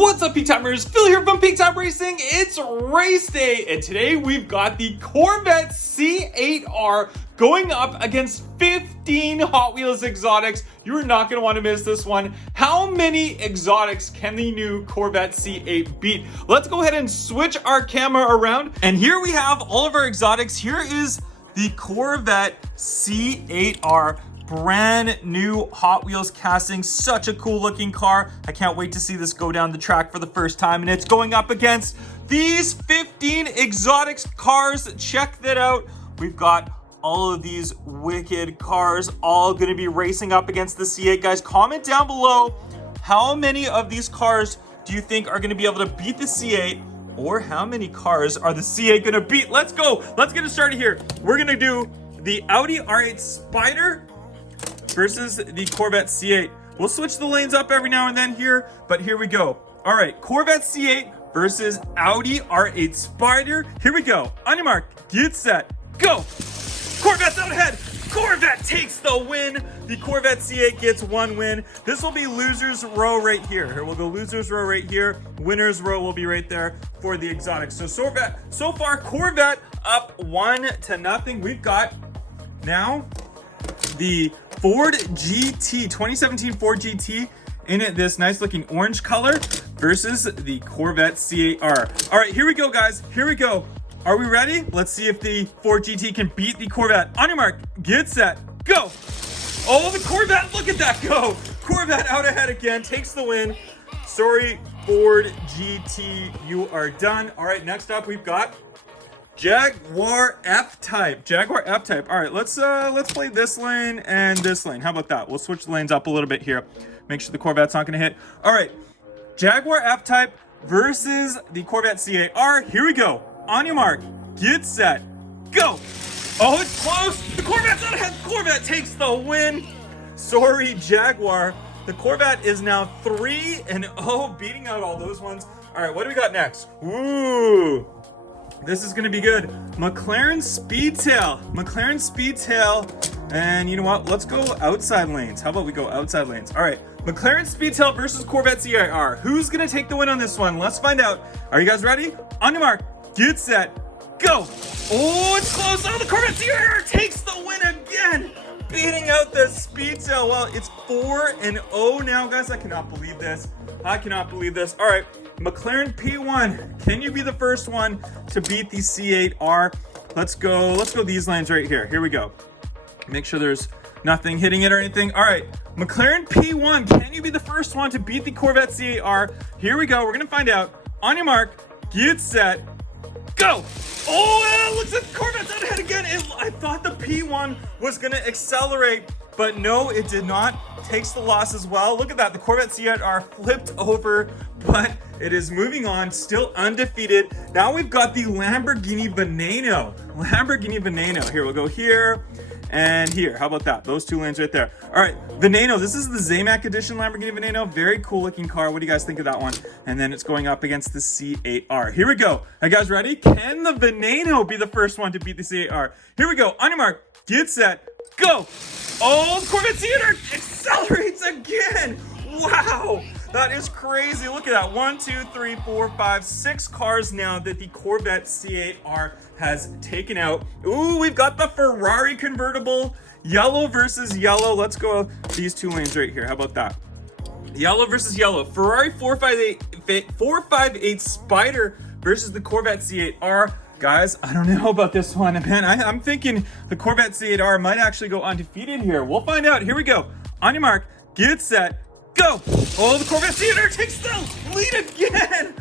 What's up, Peak Timers? Phil here from Peak Time Racing. It's race day, and today we've got the Corvette C8.R going up against 15 Hot Wheels exotics. You're not going to want to miss this one. How many exotics can the new Corvette C8 beat? Let's go ahead and switch our camera around. And here we have all of our exotics. Here is the Corvette C8.R. Brand new Hot Wheels casting. Such a cool looking car. I can't wait to see this go down the track for the first time, and it's going up against these 15 exotics cars. Check that out. We've got all of these wicked cars all going to be racing up against the C8. Guys, comment down below how many of these cars do you think are going to be able to beat the C8, or how many cars are the C8 going to beat? Let's go. Let's get it started here. We're going to do the Audi R8 Spider versus the Corvette C8. We'll switch the lanes up every now and then here, but here we go. All right, Corvette C8 versus Audi R8 Spider. Here we go. On your mark, get set, go. Corvette's out ahead. Corvette takes the win. The Corvette C8 gets one win. This will be loser's row right here. Here we'll go losers row right here. Winner's row will be right there for the exotics. So far, Corvette up 1-0. We've got now the Ford GT, 2017 Ford GT in it, this nice looking orange color versus the Corvette C8.R. All right, here we go, guys. Here we go. Are we ready? Let's see if the Ford GT can beat the Corvette. On your mark, get set, go. Oh, the Corvette, look at that go. Corvette out ahead again, takes the win. Sorry, Ford GT, you are done. All right, next up we've got Jaguar FType. Jaguar FType. All right, let's play this lane and this lane. How about that? We'll switch the lanes up a little bit here. Make sure the Corvette's not going to hit. All right, Jaguar FType versus the Corvette C8.R. Here we go. On your mark, get set, go. Oh, it's close. The Corvette's out ahead. Corvette takes the win. Sorry, Jaguar. The Corvette is now 3-0, beating out all those ones. All right, what do we got next? Ooh. This is going to be good. McLaren Speedtail. McLaren Speedtail. And you know what? Let's go outside lanes. How about we go outside lanes? All right. McLaren Speedtail versus Corvette C8.R. Who's going to take the win on this one? Let's find out. Are you guys ready? On your mark. Get set. Go. Oh, it's close. Oh, the Corvette C8.R. takes the win again, beating out the Speedtail. Well, it's 4-0 now, guys. I cannot believe this. I cannot believe this. All right. McLaren P1, can you be the first one to beat the C8.R? Let's go these lanes right here. Here we go. Make sure there's nothing hitting it or anything. All right, McLaren P1, can you be the first one to beat the Corvette C8.R? Here we go. We're going to find out. On your mark, get set, go. Oh, looks like the Corvette's out ahead again. I thought the P1 was going to accelerate, but no, it did not. Takes the loss as well. Look at that. The Corvette C8.R flipped over, but it is moving on, still undefeated. Now we've got the Lamborghini Veneno. Lamborghini Veneno. Here, we'll go here and here. How about that? Those two lanes right there. All right, Veneno. This is the Zamac edition Lamborghini Veneno. Very cool looking car. What do you guys think of that one? And then it's going up against the C8.R. Here we go. Are you guys ready? Can the Veneno be the first one to beat the C8.R? Here we go. On your mark, get set, go. Oh, the Corvette C8.R accelerates again. Wow, that is crazy. Look at that. 1, 2, 3, 4, 5, 6 cars now that the Corvette C8.R has taken out. Ooh, we've got the Ferrari Convertible. Yellow versus yellow. Let's go these two lanes right here. How about that? Yellow versus yellow. Ferrari 458 Spider versus the Corvette C8.R. Guys, I don't know about this one, man. I'm thinking the Corvette C8.R might actually go undefeated here. We'll find out. Here we go. On your mark, get set, go. Oh, the Corvette C8.R takes the lead again.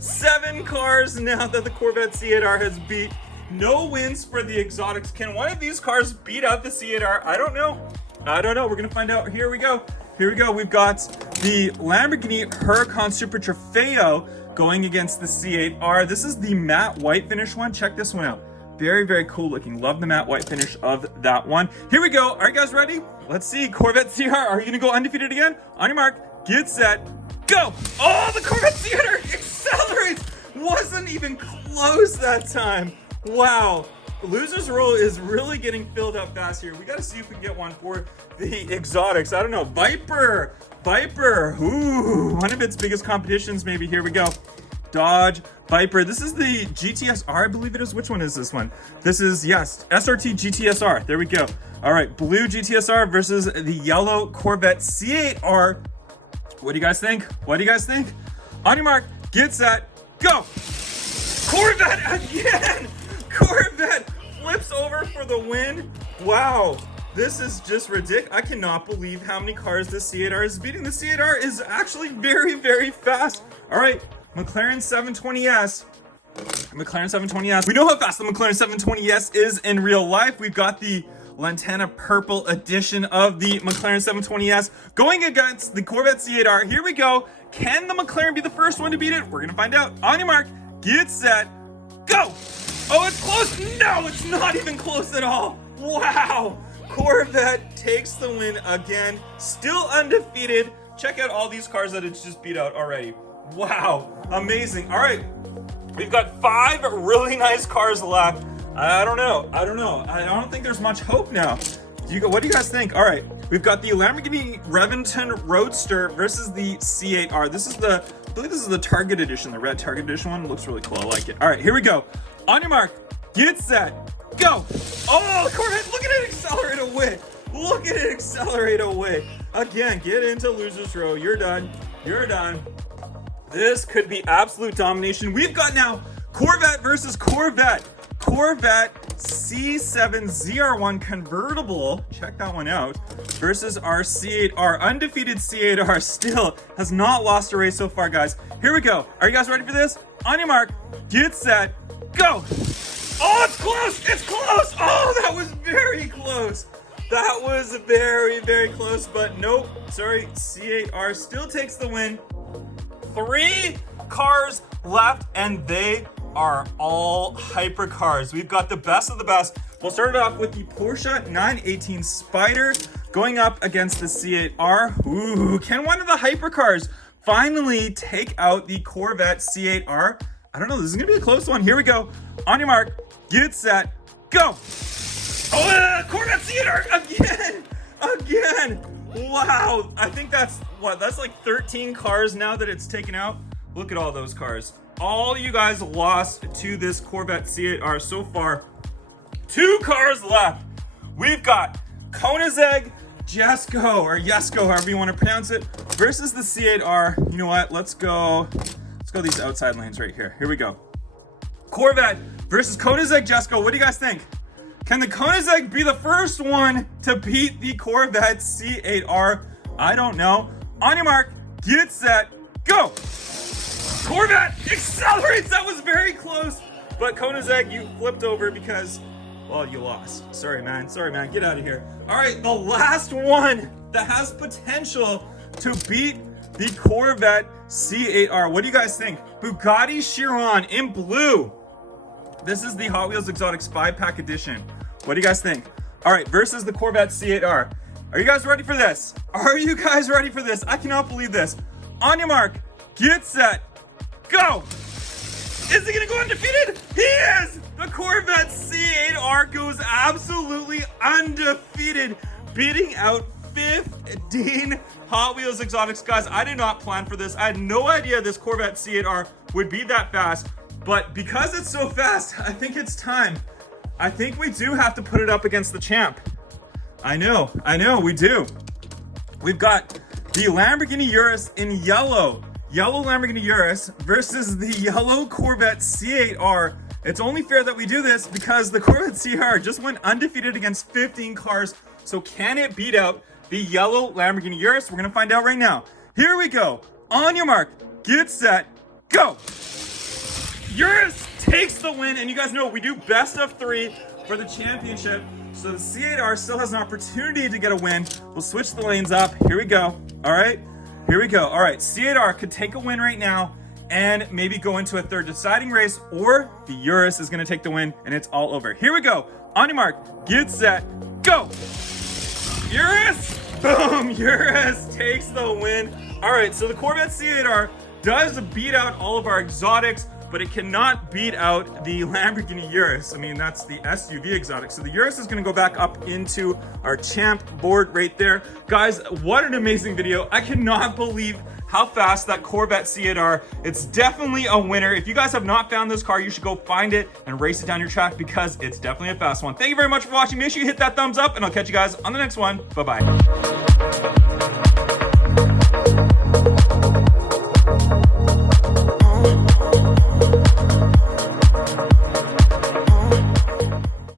7 cars now that the Corvette C8.R has beat. No wins for the exotics. Can one of these cars beat out the C8.R? I don't know. We're going to find out. Here we go. We've got the Lamborghini Huracan Super Trofeo going against the C8.R. This is the matte white finish one. Check this one out. Very, very cool looking. Love the matte white finish of that one. Here we go. Are you guys ready? Let's see. Corvette C8.R. Are you going to go undefeated again? On your mark, get set, go. Oh, the Corvette C8.R accelerates. Wasn't even close that time. Wow. The loser's row is really getting filled up fast here. We got to see if we can get one for the exotics. I don't know. Viper Viper. Ooh, one of its biggest competitions maybe. Here we go. Dodge Viper. This is the GTSR, I believe it is. Which one is this one? This is, yes, SRT GTSR. There we go. All right, blue GTSR versus the yellow Corvette C8R. What do you guys think? What do you guys think? On your mark, get set, go! Corvette again! Corvette flips over for the win. Wow, this is just ridiculous. I cannot believe how many cars this C8R is beating. The C8R is actually very, very fast. All right, McLaren 720S. McLaren 720S. We know how fast the McLaren 720S is in real life. We've got the Lantana purple edition of the McLaren 720S going against the Corvette C8R. Here we go. Can the McLaren be the first one to beat it? We're gonna find out. On your mark, get set, go! Oh, it's close. No, it's not even close at all. Wow. Corvette takes the win again. Still undefeated. Check out all these cars that it's just beat out already. Wow, amazing. All right, we've got 5 really nice cars left. I don't know. I don't think there's much hope now. What do you guys think? All right, we've got the Lamborghini Veneno Roadster versus the C8R. I believe this is the Target edition, the red Target edition one. It looks really cool. I like it. All right, here we go. On your mark, get set, go. Oh, Corvette, look at it accelerate away. Look at it accelerate away. Again, get into loser's row. You're done. You're done. This could be absolute domination. We've got now Corvette versus Corvette. Corvette C7 ZR1 Convertible, check that one out, versus our C8R. Undefeated C8R still has not lost a race so far, guys. Here we go. Are you guys ready for this? On your mark, get set, go! Oh, it's close! It's close! Oh, that was very close. That was very, very close, but nope. Sorry, C8R still takes the win. 3 cars left, and they are all hypercars. We've got the best of the best. We'll start it off with the Porsche 918 Spider going up against the C8R. Ooh, can one of the hypercars finally take out the Corvette C8R? I don't know, this is gonna be a close one. Here we go. On your mark, get set, go. Oh, Corvette C8R again. Wow, I think that's like 13 cars now that it's taken out. Look at all those cars. All you guys lost to this Corvette C8R so far. 2 cars left. We've got Konas Egg, Jesko, or Yesko, however you want to pronounce it, versus the C8R. You know what? Let's go these outside lanes right here. Here we go. Corvette versus Konas Egg, Jesko. What do you guys think? Can the Konas Egg be the first one to beat the Corvette C8R? I don't know. On your mark, get set, go! Corvette accelerates! That was very close. But Konas Egg, you flipped over because, well, you lost. Sorry, man. Sorry, man. Get out of here. All right, the last one that has potential to beat the Corvette C8R. What do you guys think? Bugatti Chiron in blue. This is the Hot Wheels Exotics 5-pack edition. What do you guys think? All right, versus the Corvette C8R. Are you guys ready for this? Are you guys ready for this? I cannot believe this. On your mark, get set, go! Is he gonna go undefeated? He is! The Corvette C8R goes absolutely undefeated, beating out 15 Hot Wheels Exotics. Guys, I did not plan for this. I had no idea this Corvette C8R would be that fast, but because it's so fast, I think it's time. I think we do have to put it up against the champ. I know, we do. We've got the Lamborghini Urus in yellow Lamborghini Urus versus the yellow Corvette C8R. It's only fair that we do this because the Corvette C8R just went undefeated against 15 cars. So can it beat out the yellow Lamborghini Urus? We're gonna find out right now. Here we go. On your mark, get set, go. Urus takes the win, and you guys know we do best of 3 for the championship. So the C8R still has an opportunity to get a win. We'll switch the lanes up. Here we go. All right, here we go. All right, C8R could take a win right now and maybe go into a third deciding race, or the Urus is gonna take the win and it's all over. Here we go. On your mark, get set, go. Urus, boom, Urus takes the win. All right, so the Corvette C8R does beat out all of our exotics. but it cannot beat out the Lamborghini Urus. I mean, that's the SUV exotic. So the Urus is gonna go back up into our champ board right there. Guys, what an amazing video. I cannot believe how fast that Corvette C8.R. It's definitely a winner. If you guys have not found this car, you should go find it and race it down your track because it's definitely a fast one. Thank you very much for watching. Make sure you hit that thumbs up and I'll catch you guys on the next one. Bye-bye.